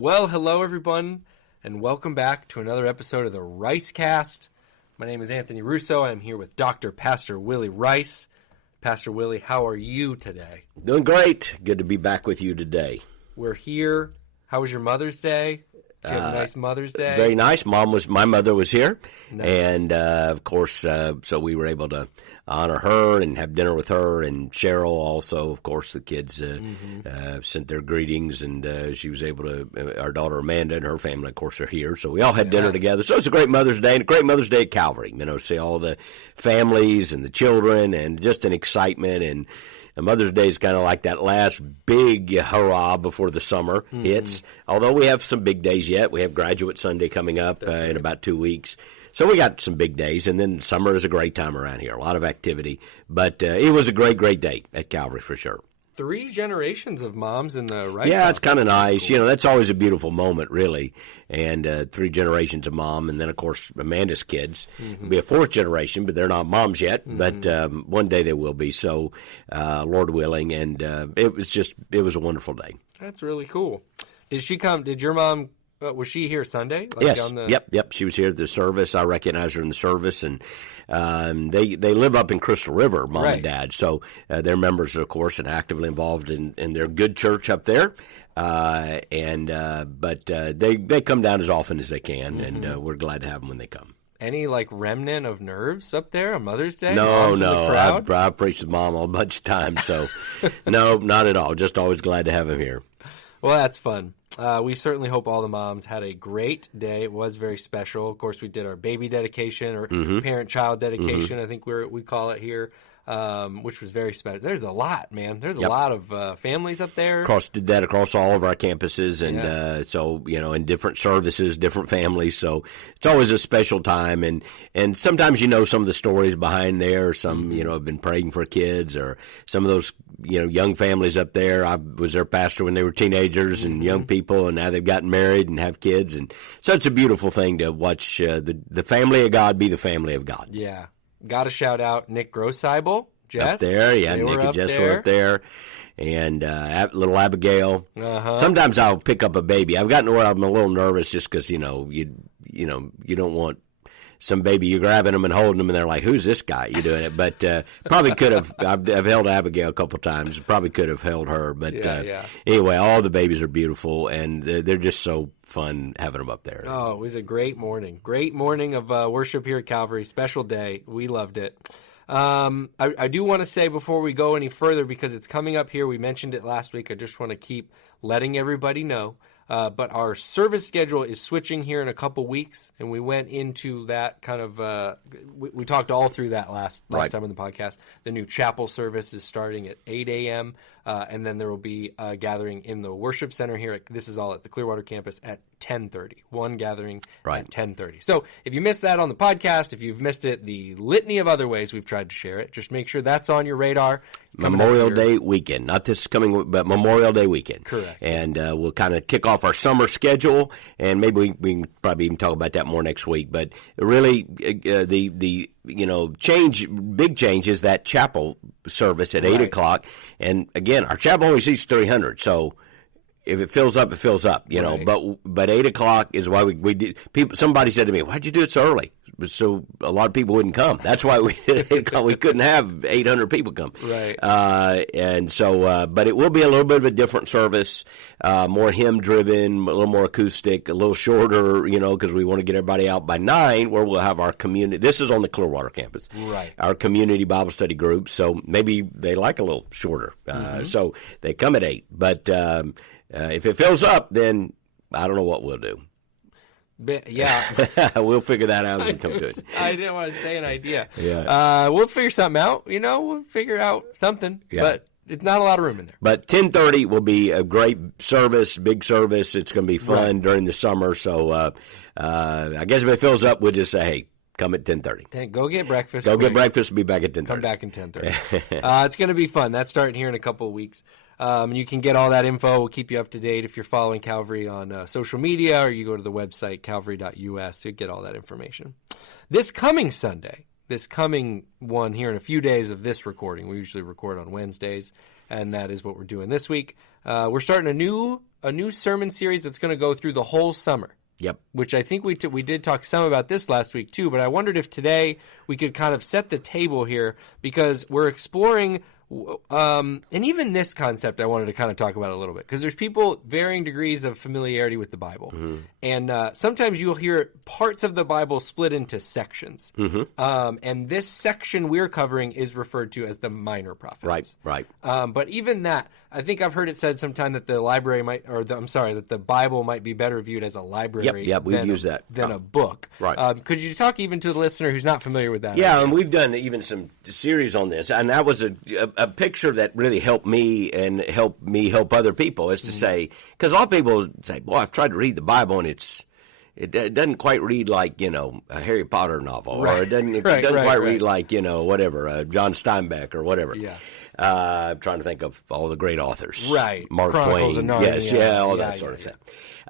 Well, hello everyone, and welcome back to another episode of the Ricecast. My name is Anthony Russo. I'm here with Dr. Pastor Willie Rice. Pastor Willie, how are you today? Doing great. Good to be back with you today. We're here. How was your Mother's Day? Did you have a nice Mother's Day? Very nice. My mother was here, Nice. and of course, so we were able to honor her and have dinner with her, and Cheryl also. Of course, the kids sent their greetings, and she was able to. Our daughter Amanda and her family, of course, are here, so we all had dinner together. So it's a great Mother's Day, and a great Mother's Day at Calvary. You know, see all the families and the children, and just an excitement. And Mother's Day is kind of like that last big hurrah before the summer hits. Although we have some big days yet. We have Graduate Sunday coming up in about 2 weeks. So we got some big days, and then summer is a great time around here. A lot of activity. But it was a great day at Calvary for sure. 3 generations of moms in the Rice Yeah, house. it's kind of nice. Cool. You know, that's always a beautiful moment, really. And 3 generations of mom, and then, of course, Amanda's kids. It'll be a 4th generation, but they're not moms yet. But one day they will be, so Lord willing. And it was a wonderful day. That's really cool. Did she come? Did your mom? Was she here Sunday? Yes. Yep. She was here at the service. I recognized her in the service, and they live up in Crystal River, Mom and Dad. So they're members, of course, and actively involved in their good church up there. But they come down as often as they can, and we're glad to have them when they come. Any remnant of nerves up there on Mother's Day? No. In the crowd? I've preached with Mom a bunch of times, so no, not at all. Just always glad to have him here. Well, that's fun. We certainly hope all the moms had a great day. It was very special. Of course, we did our baby dedication or parent-child dedication, I think we call it here, which was very special. There's a lot, man. There's a lot of families up there. Did that across all of our campuses, and so, you know, in different services, different families. So it's always a special time, and sometimes you know some of the stories behind there. Some, you know, have been praying for kids, or some of those, you know, young families up there. I was their pastor when they were teenagers and young people, and now they've gotten married and have kids. And so it's a beautiful thing to watch the family of God be the family of God. Yeah. Got to shout out Nick Grosseibel, Jess. Up there, yeah. Nick and Jess were up there. And little Abigail. Sometimes I'll pick up a baby. I've gotten to where I'm a little nervous just because, you don't want some baby, you're grabbing them and holding them, and they're like, who's this guy? You're doing it. But probably could have. I've held Abigail a couple times. Probably could have held her. But anyway, all the babies are beautiful, and they're just so fun having them up there. Oh, it was a great morning. Great morning of worship here at Calvary. Special day. We loved it. I do want to say before we go any further, because it's coming up here, we mentioned it last week, I just want to keep letting everybody know. But our service schedule is switching here in a couple weeks, and we went into that kind of we talked all through that last time on the podcast. The new chapel service is starting at 8 a.m., and then there will be a gathering in the worship center here. This is all at the Clearwater campus at 10:30. One gathering at 10:30. So if you missed that on the podcast, if you've missed it, the litany of other ways we've tried to share it, just make sure that's on your radar. Memorial Day weekend, not this coming, but Memorial Day weekend. Correct. And we'll kind of kick off our summer schedule, and maybe we can probably even talk about that more next week. But really, the big change is that chapel service at 8 o'clock. And again, our chapel only seats 300, so if it fills up, it fills up, you know. But 8 o'clock is why we did. Somebody said to me, "Why'd you do it so early?" So a lot of people wouldn't come. That's why we couldn't have 800 people come. Right. And so, but it will be a little bit of a different service, more hymn driven, a little more acoustic, a little shorter, you know, because we want to get everybody out by 9, where we'll have our community. This is on the Clearwater campus. Right. Our community Bible study group. So maybe they like a little shorter. So they come at 8. But if it fills up, then I don't know what we'll do. Yeah. We'll figure that out as we come to it. I didn't want to say an idea. Yeah. We'll figure something out. You know, we'll figure out something. Yeah. But it's not a lot of room in there. But 10:30 will be a great service, big service. It's going to be fun during the summer. So I guess if it fills up, we'll just say, hey, come at 10:30. Go get breakfast. Get breakfast. Be back at 10:30. Come back at 10:30. It's going to be fun. That's starting here in a couple of weeks. You can get all that info. We'll keep you up to date if you're following Calvary on social media, or you go to the website, calvary.us. You'll get all that information. This coming Sunday, this coming one here in a few days of this recording, we usually record on Wednesdays, and that is what we're doing this week. we're starting a new sermon series that's going to go through the whole summer. Yep. Which I think we did talk some about this last week too, but I wondered if today we could kind of set the table here because we're exploring, and even this concept I wanted to kind of talk about a little bit because there's people varying degrees of familiarity with the Bible, and sometimes you'll hear parts of the Bible split into sections, and this section we're covering is referred to as the minor prophets. Right. But even that, I think I've heard it said sometime that the library that the Bible might be better viewed as a library. Yep, we've used that than a book. Right. Could you talk even to the listener who's not familiar with that? Yeah, idea? and we've done even some series on this, and that was a picture that really helped me and help other people. Is to say, because a lot of people say, "Well, I've tried to read the Bible, and it doesn't quite read like a Harry Potter novel, or it doesn't quite read like whatever John Steinbeck or whatever." Yeah. I'm trying to think of all the great authors. Right. Mark Chronicles Twain. of Narnia. All that sort of stuff.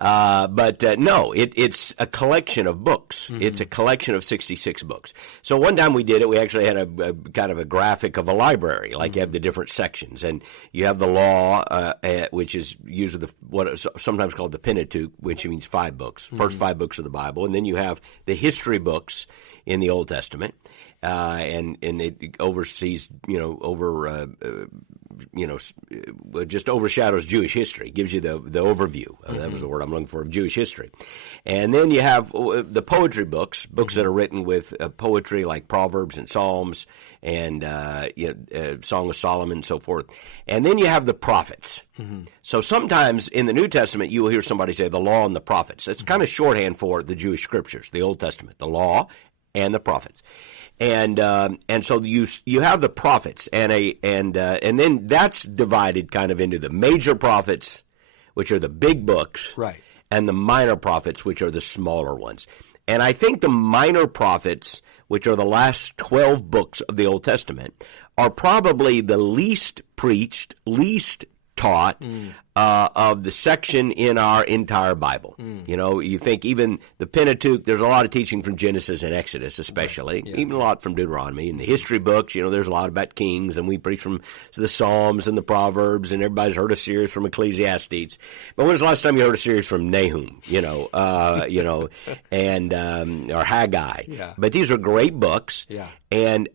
But no, it's a collection of books. It's a collection of 66 books. So one time we did it, we actually had a kind of a graphic of a library, like you have the different sections. And you have the law, which is usually what is sometimes called the Pentateuch, which means 5 books, first 5 books of the Bible. And then you have the history books in the Old Testament. And it oversees, just overshadows Jewish history, gives you the overview. That was the word I'm looking for, of Jewish history. And then you have the poetry books that are written with poetry like Proverbs and Psalms and Song of Solomon and so forth. And then you have the prophets. So sometimes in the New Testament you will hear somebody say the law and the prophets. It's kind of shorthand for the Jewish scriptures, the Old Testament, the law and the prophets. And so you have the prophets and then that's divided kind of into the major prophets, which are the big books, right, and the minor prophets, which are the smaller ones. And I think the minor prophets, which are the last 12 books of the Old Testament, are probably the least preached, least taught of the section in our entire Bible. You think even the Pentateuch, there's a lot of teaching from Genesis and Exodus especially, even a lot from Deuteronomy. And the history books, there's a lot about kings, and we preach from the Psalms and the Proverbs, and everybody's heard a series from Ecclesiastes. But when's the last time you heard a series from Nahum, and or Haggai? Yeah. But these are great books. Yeah. And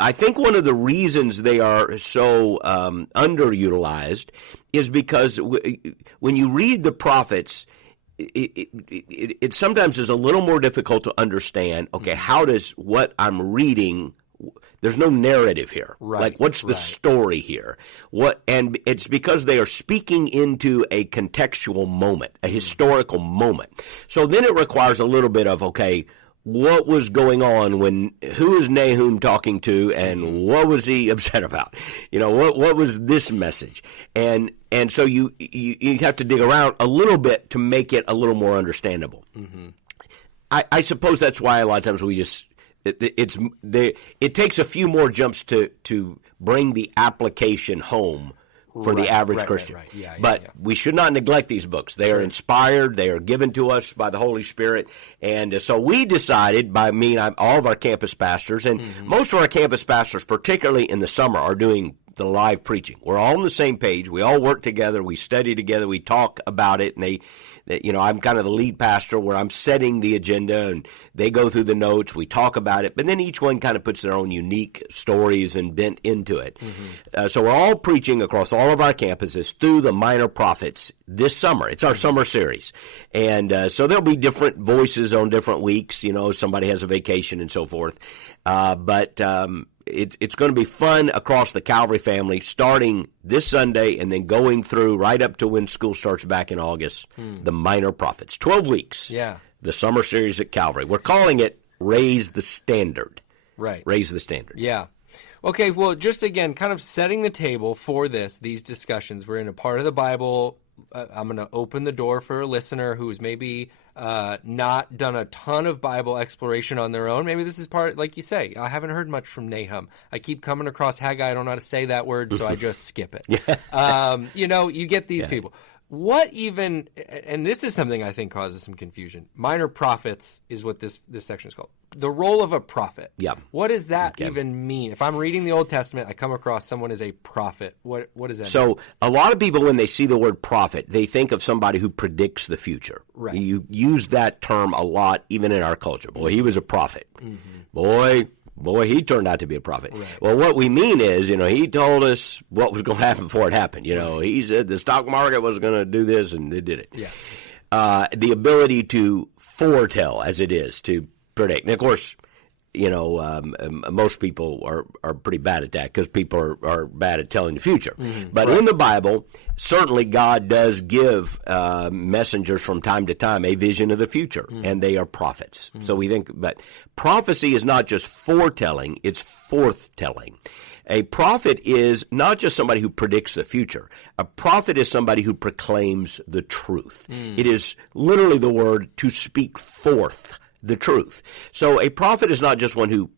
I think one of the reasons they are so underutilized is because when you read the prophets, it sometimes is a little more difficult to understand, okay, how does what I'm reading, there's no narrative here. Right, like, what's the story here? And it's because they are speaking into a contextual moment, a historical moment. So then it requires a little bit of, okay, what was going on who is Nahum talking to, and what was he upset about? What was this message? And so you have to dig around a little bit to make it a little more understandable. I suppose that's why a lot of times we just, it takes a few more jumps to bring the application home for the average Christian. But we should not neglect these books. They are inspired. They are given to us by the Holy Spirit. And so we decided, all of our campus pastors, and most of our campus pastors, particularly in the summer, are doing the live preaching. We're all on the same page. We all work together. We study together. We talk about it. And I'm kind of the lead pastor where I'm setting the agenda, and they go through the notes. We talk about it, but then each one kind of puts their own unique stories and bent into it. So we're all preaching across all of our campuses through the minor prophets this summer. It's our summer series. And so there'll be different voices on different weeks. Somebody has a vacation and so forth. But it's going to be fun across the Calvary family, starting this Sunday and then going through right up to when school starts back in August, the minor prophets. 12 weeks. Yeah. The summer series at Calvary. We're calling it Raise the Standard. Right. Raise the Standard. Yeah. Okay, well, just again, kind of setting the table for these discussions. We're in a part of the Bible. I'm going to open the door for a listener who's maybe not done a ton of Bible exploration on their own. Maybe this is part, like you say, I haven't heard much from Nahum. I keep coming across Haggai. I don't know how to say that word, so I just skip it. You get these people. What even, and this is something I think causes some confusion. Minor prophets is what this section is called. The role of a prophet. Yeah. What does that even mean? If I'm reading the Old Testament, I come across someone as a prophet. What does that mean? So a lot of people, when they see the word prophet, they think of somebody who predicts the future. Right. You use that term a lot, even in our culture. Boy, he was a prophet. Mm-hmm. Boy, he turned out to be a prophet. Right. Well, what we mean is, he told us what was going to happen before it happened. He said the stock market was going to do this, and they did it. Yeah. The ability to foretell, as it is, to predict. And, of course, most people are pretty bad at that because people are bad at telling the future. Mm-hmm. But in the Bible, certainly God does give messengers from time to time a vision of the future, and they are prophets. So we think, but prophecy is not just foretelling, it's forthtelling. A prophet is not just somebody who predicts the future. A prophet is somebody who proclaims the truth. It is literally the word to speak forth the truth. So a prophet is not just one who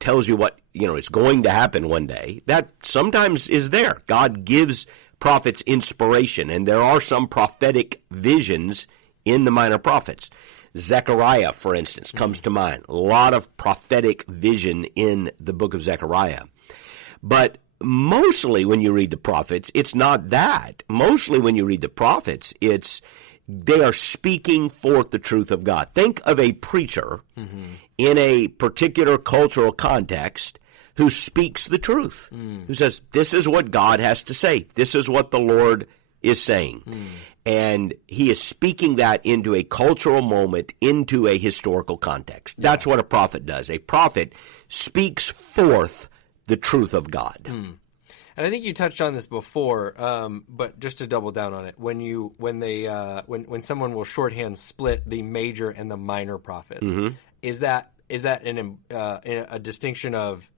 tells you what, is going to happen one day. That sometimes is there. God gives prophets inspiration, and there are some prophetic visions in the minor prophets. Zechariah, for instance, comes to mind. A lot of prophetic vision in the book of Zechariah. But mostly when you read the prophets, it's not that. Mostly when you read the prophets, they are speaking forth the truth of God. Think of a preacher in a particular cultural context who speaks the truth, who says, this is what God has to say. This is what the Lord is saying. And he is speaking that into a cultural moment, into a historical context. That's what a prophet does. A prophet speaks forth the truth of God. And I think you touched on this before, but just to double down on it, when someone will shorthand split the major and the minor prophets, is that a distinction of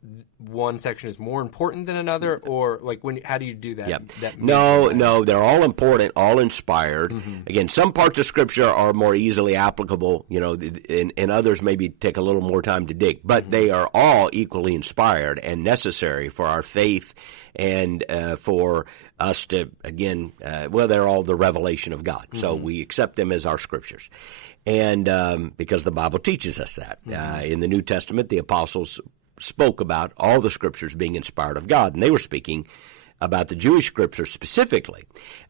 one section is more important than another, or how do you do that? Yep. No, they're all important, all inspired. Again, some parts of Scripture are more easily applicable, and others maybe take a little more time to dig, but they are all equally inspired and necessary for our faith and for us to, again, they're all the revelation of God. So we accept them as our Scriptures. And because the Bible teaches us that. In the New Testament, the apostles spoke about all the Scriptures being inspired of God, and they were speaking about the Jewish Scriptures specifically,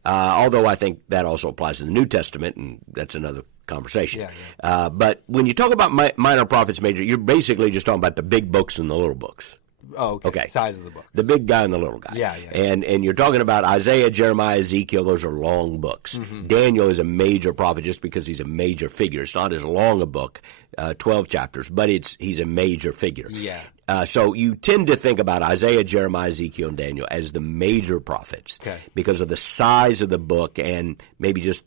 although I think that also applies to the New Testament, and that's another conversation. But when you talk about minor prophets, major, you're basically just talking about the big books and the little books. Oh, okay. Size of the books. The big guy and the little guy. Yeah. And you're talking about Isaiah, Jeremiah, Ezekiel. Those are long books. Daniel is a major prophet just because he's a major figure. It's not as long a book, 12 chapters, but he's a major figure. Yeah. So you tend to think about Isaiah, Jeremiah, Ezekiel, and Daniel as the major prophets because of the size of the book and maybe just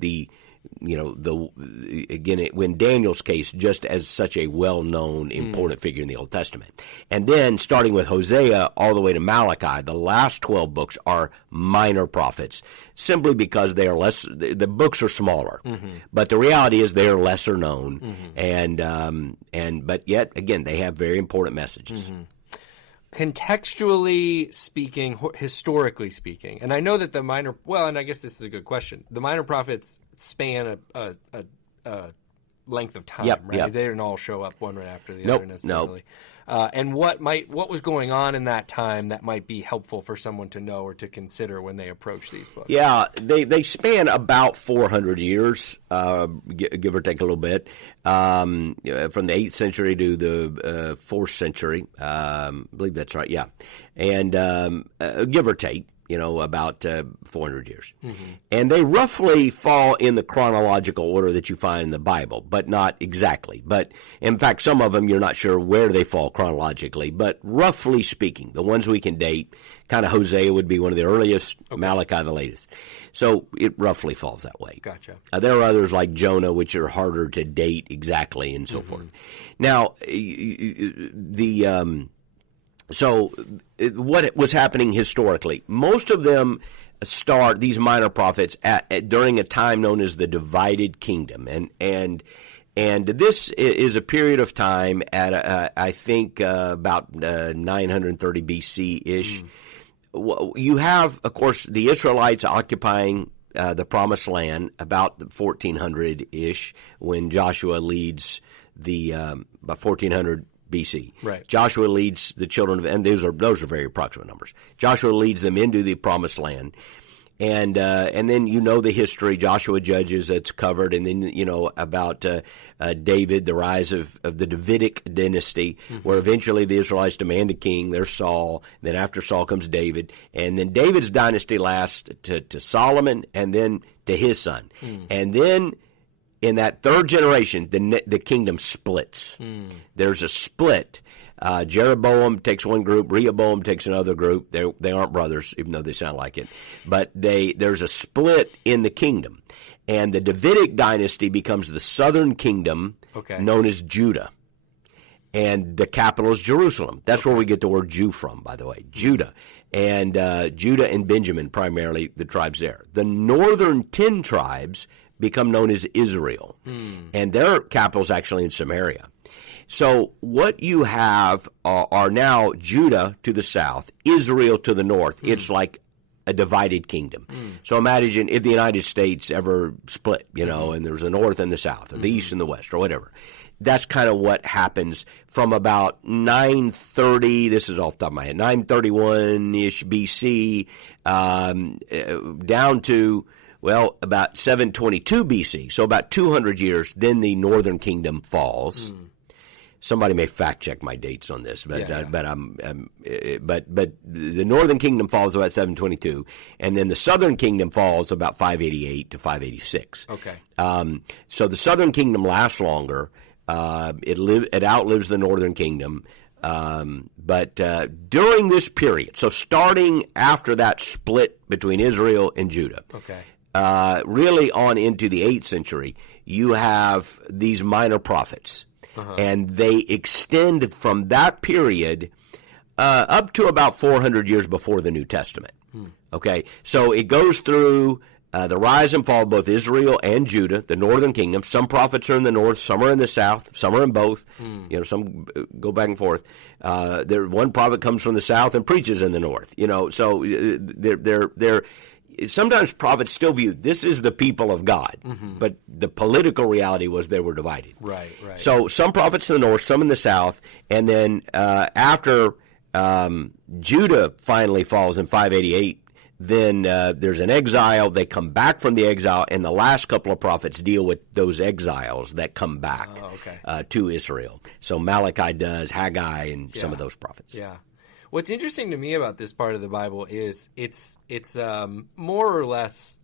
when Daniel's case, just as such a well-known, important figure in the Old Testament. And then, starting with Hosea all the way to Malachi, the last 12 books are minor prophets, simply because they are the books are smaller. But the reality is they are lesser known, but yet, again, they have very important messages. Contextually speaking, historically speaking, and I know that and I guess this is a good question, the minor prophets span a length of time, right? They didn't all show up one right after the other necessarily. And what was going on in that time that might be helpful for someone to know or to consider when they approach these books? Yeah, they span about 400 years, give or take a little bit, from the 8th century to the 4th century. I believe that's right, yeah. And give or take. About 400 years. And they roughly fall in the chronological order that you find in the Bible, but not exactly. But, in fact, some of them you're not sure where they fall chronologically, but roughly speaking, the ones we can date, kind of Hosea would be one of the earliest, Malachi the latest. So it roughly falls that way. Gotcha. There are others like Jonah, which are harder to date exactly and so forth. Now, So what was happening historically? Most of them start, these minor prophets, during a time known as the divided kingdom. And this is a period of time at, I think, about 930 BC-ish. You have, of course, the Israelites occupying the Promised Land about 1400-ish when Joshua leads about 1400 BC. Right. Joshua leads the children of, and those are very approximate numbers. Joshua leads them into the Promised Land. And then the history, Joshua Judges, that's covered, and then about David, the rise of the Davidic dynasty, where eventually the Israelites demand a king. There's Saul. Then after Saul comes David, and then David's dynasty lasts to Solomon, and then to his son, and then in that third generation, the kingdom splits. There's a split. Jeroboam takes one group, Rehoboam takes another group. They aren't brothers, even though they sound like it. But there's a split in the kingdom. And the Davidic dynasty becomes the southern kingdom, known as Judah. And the capital is Jerusalem. That's where we get the word Jew from, by the way, Judah. And Judah and Benjamin, primarily the tribes there. The northern 10 tribes become known as Israel. And their capital is actually in Samaria. So what you have are now Judah to the south, Israel to the north. It's like a divided kingdom. So imagine if the United States ever split, and there's the north and the south, or the east and the west, or whatever. That's kind of what happens from about 930, this is off the top of my head, 931-ish BC, down to, about 722 BC. So about 200 years, then the northern kingdom falls. Somebody may fact check my dates on this, but the northern kingdom falls about 722, and then the southern kingdom falls about 588 to 586. Okay. So the southern kingdom lasts longer. It outlives the northern kingdom. But during this period, so starting after that split between Israel and Judah, really on into the 8th century, you have these minor prophets. And they extend from that period up to about 400 years before the New Testament. Okay, so it goes through the rise and fall of both Israel and Judah, the northern kingdom. Some prophets are in the north, some are in the south, some are in both. Some go back and forth. One prophet comes from the south and preaches in the north. So they're sometimes prophets still view this is the people of God, but the political reality was they were divided. Right. So some prophets in the north, some in the south, and then after Judah finally falls in 588, then there's an exile. They come back from the exile, and the last couple of prophets deal with those exiles that come back to Israel. So Malachi does, Haggai, and some of those prophets. Yeah. What's interesting to me about this part of the Bible is it's more or less,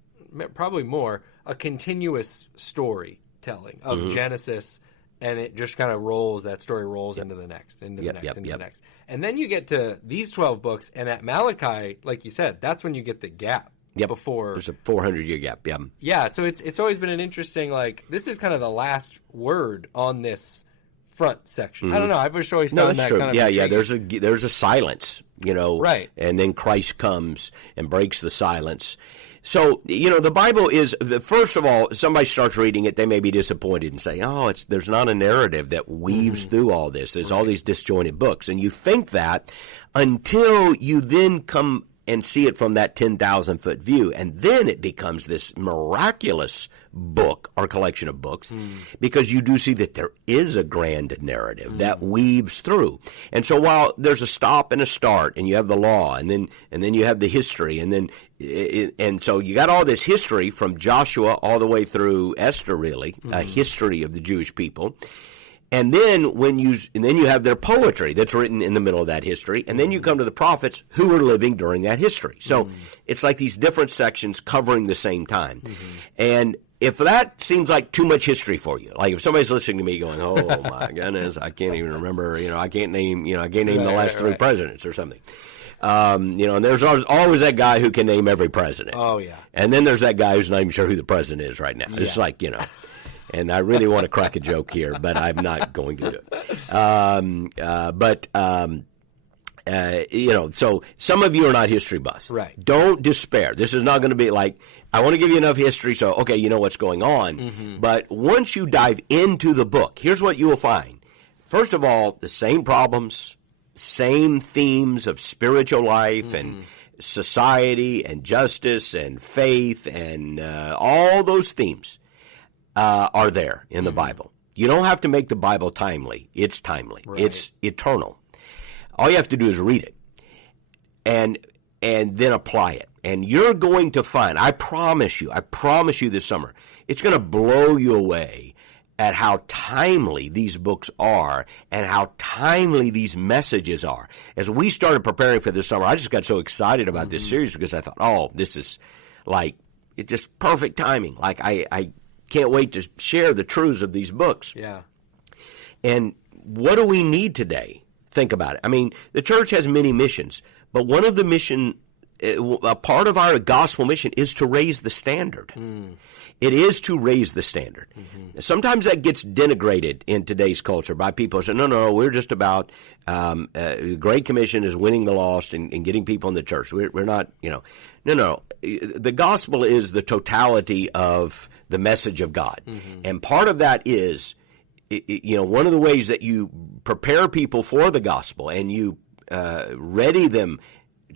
probably more, a continuous storytelling of Genesis, and it just kind of rolls, that story rolls into the next, the next. And then you get to these 12 books, and at Malachi, like you said, that's when you get the gap. Before there's a 400-year gap. Yeah, so it's always been an interesting, this is kind of the last word on this front section. I don't know. I've just always found that true. kind of intriguing. There's a silence, right? And then Christ comes and breaks the silence. So the Bible is first of all, somebody starts reading it, they may be disappointed and say, "Oh, there's not a narrative that weaves through all this. There's all these disjointed books," and you think that until you then come and see it from that 10,000-foot view, and then it becomes this miraculous book or collection of books because you do see that there is a grand narrative that weaves through. And so while there's a stop and a start, and you have the law, and then you have the history, and so you got all this history from Joshua all the way through Esther, really, a history of the Jewish people. And then you have their poetry that's written in the middle of that history, and then you come to the prophets who were living during that history. So it's like these different sections covering the same time. And if that seems like too much history for you, like if somebody's listening to me going, "Oh my goodness, I can't even remember, I can't name the last three presidents or something." And there's always that guy who can name every president. Oh yeah. And then there's that guy who's not even sure who the president is right now. Yeah. It's like, and I really want to crack a joke here, but I'm not going to do it. So some of you are not history buffs. Right. Don't despair. This is not going to be like, I want to give you enough history so, okay, you know what's going on. But once you dive into the book, here's what you will find. First of all, the same problems, same themes of spiritual life and society and justice and faith and all those themes are there in the Bible. You don't have to make the Bible timely. It's timely. Right. It's eternal. All you have to do is read it and then apply it. And you're going to find, I promise you this summer, it's going to blow you away at how timely these books are and how timely these messages are. As we started preparing for this summer, I just got so excited about this series because I thought, oh, this is like, it's just perfect timing. Like, I can't wait to share the truths of these books. Yeah. And what do we need today? Think about it. I mean, the church has many missions, but one of the a part of our gospel mission is to raise the standard. It is to raise the standard. Sometimes that gets denigrated in today's culture by people who say, no, we're just about, the Great Commission is winning the lost and getting people in the church. We're not, No. The gospel is the totality of the message of God. And part of that is, one of the ways that you prepare people for the gospel and you ready them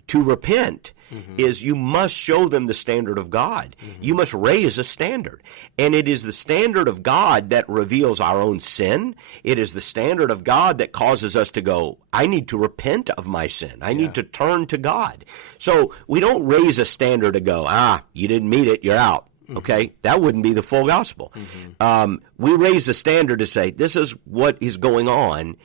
to repent is you must show them the standard of God. You must raise a standard. And it is the standard of God that reveals our own sin. It is the standard of God that causes us to go, I need to repent of my sin. I need to turn to God. So we don't raise a standard to go, you didn't meet it, you're out. Okay? That wouldn't be the full gospel. We raise the standard to say, this is what is going on.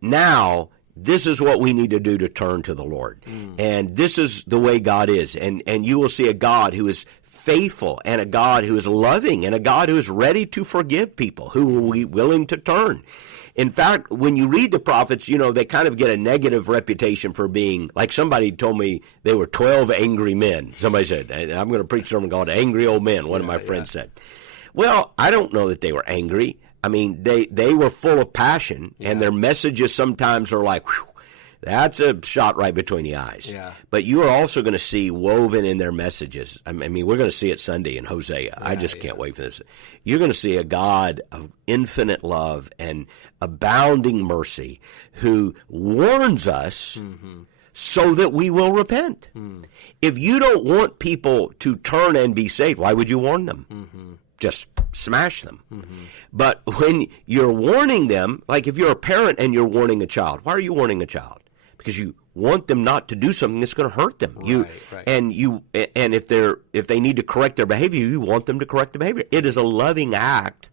Now, this is what we need to do to turn to the Lord. And this is the way God is. And you will see a God who is faithful and a God who is loving and a God who is ready to forgive people, who will be willing to turn. In fact, when you read the prophets, they kind of get a negative reputation for being, like somebody told me they were 12 angry men. Somebody said, I'm going to preach a sermon called Angry Old Men, one of my friends said. Well, I don't know that they were angry. I mean, they were full of passion, and their messages sometimes are like, whew, that's a shot right between the eyes. Yeah. But you are also going to see woven in their messages. I mean, we're going to see it Sunday in Hosea. I just can't wait for this. You're going to see a God of infinite love and abounding mercy who warns us so that we will repent. If you don't want people to turn and be saved, why would you warn them? Just smash them. But when you're warning them, like if you're a parent and you're warning a child, why are you warning a child? Because you want them not to do something that's going to hurt them. Right. And if they need to correct their behavior, you want them to correct the behavior. It is a loving act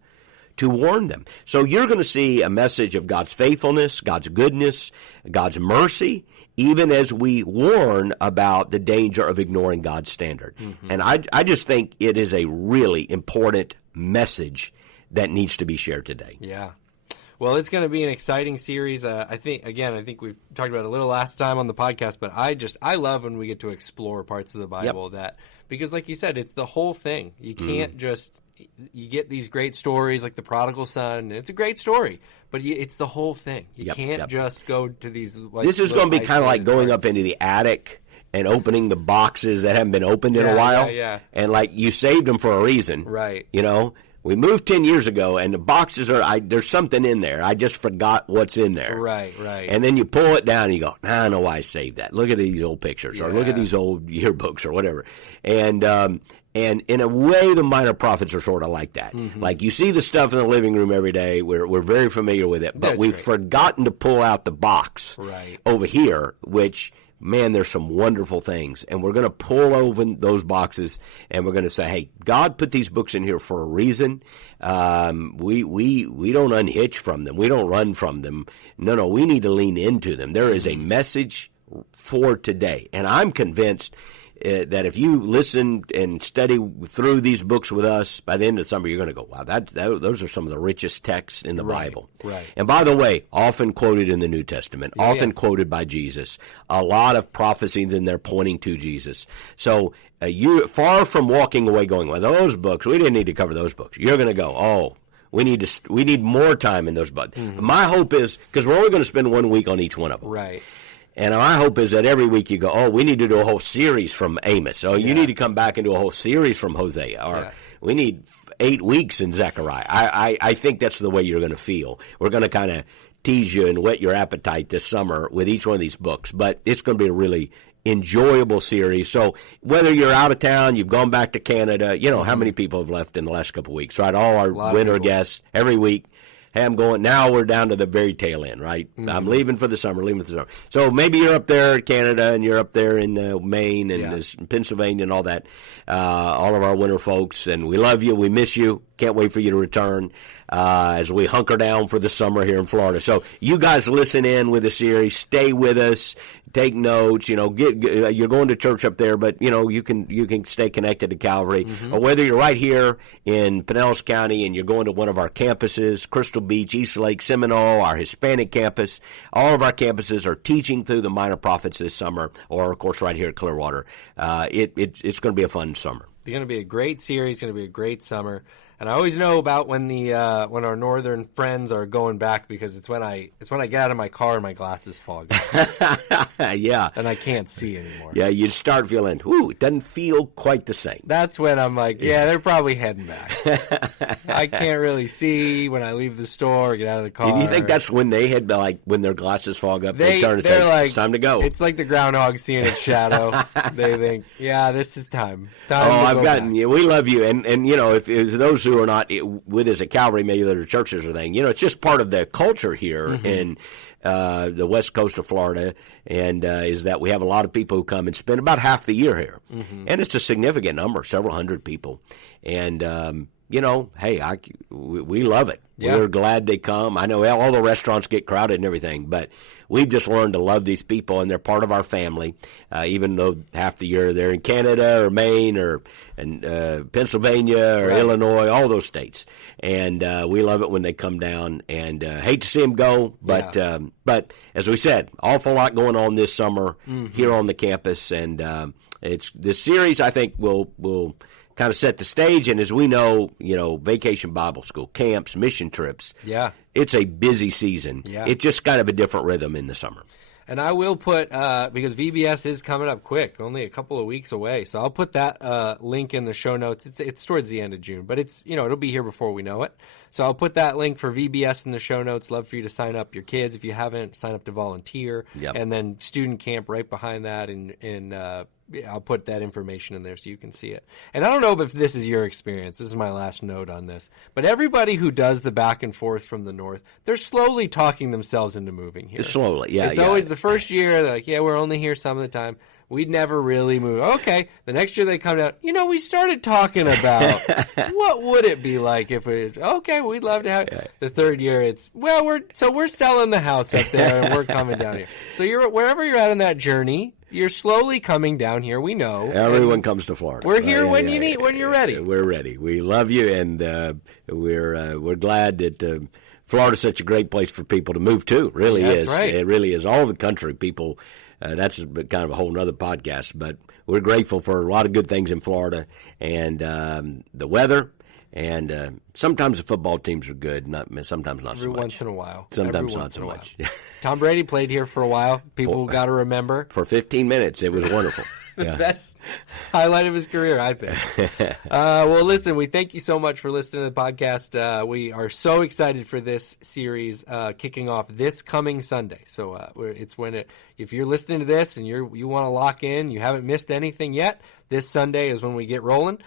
to warn them. So you're going to see a message of God's faithfulness, God's goodness, God's mercy, even as we warn about the danger of ignoring God's standard. And I just think it is a really important message that needs to be shared today. Yeah. Well, it's going to be an exciting series. I think we've talked about it a little last time on the podcast, but I love when we get to explore parts of the Bible because like you said, it's the whole thing. You can't just, you get these great stories like the prodigal son. It's a great story, but it's the whole thing. You can't just go to these. Like, this is going to be kind of like going up into the attic and opening the boxes that haven't been opened in a while. And like you saved them for a reason. Right. We moved 10 years ago, and the boxes there's something in there. I just forgot what's in there. Right. And then you pull it down, and you go, I know why I saved that. Look at these old pictures, or look at these old yearbooks, or whatever. And in a way, the minor prophets are sort of like that. Like you see the stuff in the living room every day. We're very familiar with it, but we've forgotten to pull out the box over here, which, man, there's some wonderful things. And we're going to pull open those boxes, and we're going to say, hey, God put these books in here for a reason. We don't unhitch from them. We don't run from them. No, we need to lean into them. There is a message for today. And I'm convinced that if you listen and study through these books with us, by the end of the summer, you're going to go, wow, those are some of the richest texts in the Bible. Right. And by the way, often quoted in the New Testament, often quoted by Jesus, a lot of prophecies in there pointing to Jesus. So you're far from walking away going, well, those books, we didn't need to cover those books. You're going to go, oh, we need more time in those books. My hope is, because we're only going to spend 1 week on each one of them. Right. And my hope is that every week you go, oh, we need to do a whole series from Amos. So you need to come back and do a whole series from Hosea. Or we need 8 weeks in Zechariah. I think that's the way you're going to feel. We're going to kind of tease you and whet your appetite this summer with each one of these books. But it's going to be a really enjoyable series. So whether you're out of town, you've gone back to Canada, how many people have left in the last couple of weeks, right? All our winter guests every week. Hey, I'm going, now we're down to the very tail end, right? Mm-hmm. I'm leaving for the summer. So maybe you're up there in Canada and you're up there in Maine and Pennsylvania and all that, all of our winter folks. And we love you. We miss you. Can't wait for you to return as we hunker down for the summer here in Florida. So you guys listen in with the series. Stay with us. Take notes. You're going to church up there, but you can stay connected to Calvary. Mm-hmm. Or whether you're right here in Pinellas County and you're going to one of our campuses, Crystal Beach, East Lake, Seminole, our Hispanic campus. All of our campuses are teaching through the Minor Prophets this summer, or of course right here at Clearwater. It's going to be a fun summer. It's going to be a great series. It's going to be a great summer. And I always know about when when our northern friends are going back, because it's when I get out of my car and my glasses fog. Yeah. And I can't see anymore. Yeah, you start feeling, it doesn't feel quite the same. That's when I'm like, they're probably heading back. I can't really see when I leave the store or get out of the car. Do you think that's when they head, like when their glasses fog up, they turn and say, like, it's time to go? It's like the groundhog seeing its shadow. They think, this is time. We love you. And if those who are not with us at Calvary, maybe other churches or thing, it's just part of the culture here in the west coast of Florida, and is that we have a lot of people who come and spend about half the year here. Mm-hmm. And it's a significant number, several hundred people. And, hey, we love it. Yeah. We're glad they come. I know all the restaurants get crowded and everything, but we've just learned to love these people, and they're part of our family, even though half the year they're in Canada or Maine or Pennsylvania or Illinois, all those states. And we love it when they come down, and hate to see them go. But but as we said, awful lot going on this summer here on the campus. And it's this series, I think, will kind of set the stage. And as we know, Vacation Bible School, camps, mission trips. Yeah. It's a busy season. Yeah. It's just kind of a different rhythm in the summer. And I will put, because VBS is coming up quick, only a couple of weeks away. So I'll put that link in the show notes. It's towards the end of June, but it'll be here before we know it. So I'll put that link for VBS in the show notes. Love for you to sign up your kids. If you haven't, sign up to volunteer. Yep. And then student camp right behind that. And I'll put that information in there so you can see it. And I don't know if this is your experience. This is my last note on this. But everybody who does the back and forth from the north, they're slowly talking themselves into moving here. Slowly, yeah. It's always the first year, they're like, we're only here some of the time. We'd never really move. Okay, the next year they come down. We started talking about what would it be like if we'd love to have it. The third year, it's, we're selling the house up there and we're coming down here. So wherever you're at in that journey, you're slowly coming down here. We know everyone comes to Florida. We're here when you're ready. We're ready. We love you, and we're glad that Florida's such a great place for people to move to. Really is. Right. It really is. All the country people. That's kind of a whole other podcast, but we're grateful for a lot of good things in Florida, and the weather, and sometimes the football teams are good, sometimes not so much. Every once in a while. Sometimes not so much. Tom Brady played here for a while. People got to remember. For 15 minutes. It was wonderful. The best highlight of his career, I think. Well, listen, we thank you so much for listening to the podcast. We are so excited for this series kicking off this coming Sunday. So it's if you're listening to this and you want to lock in, you haven't missed anything yet, this Sunday is when we get rolling.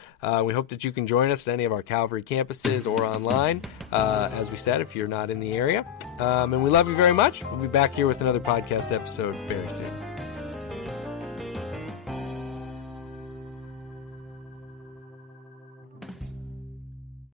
We hope that you can join us at any of our Calvary campuses or online, as we said, if you're not in the area. And we love you very much. We'll be back here with another podcast episode very soon.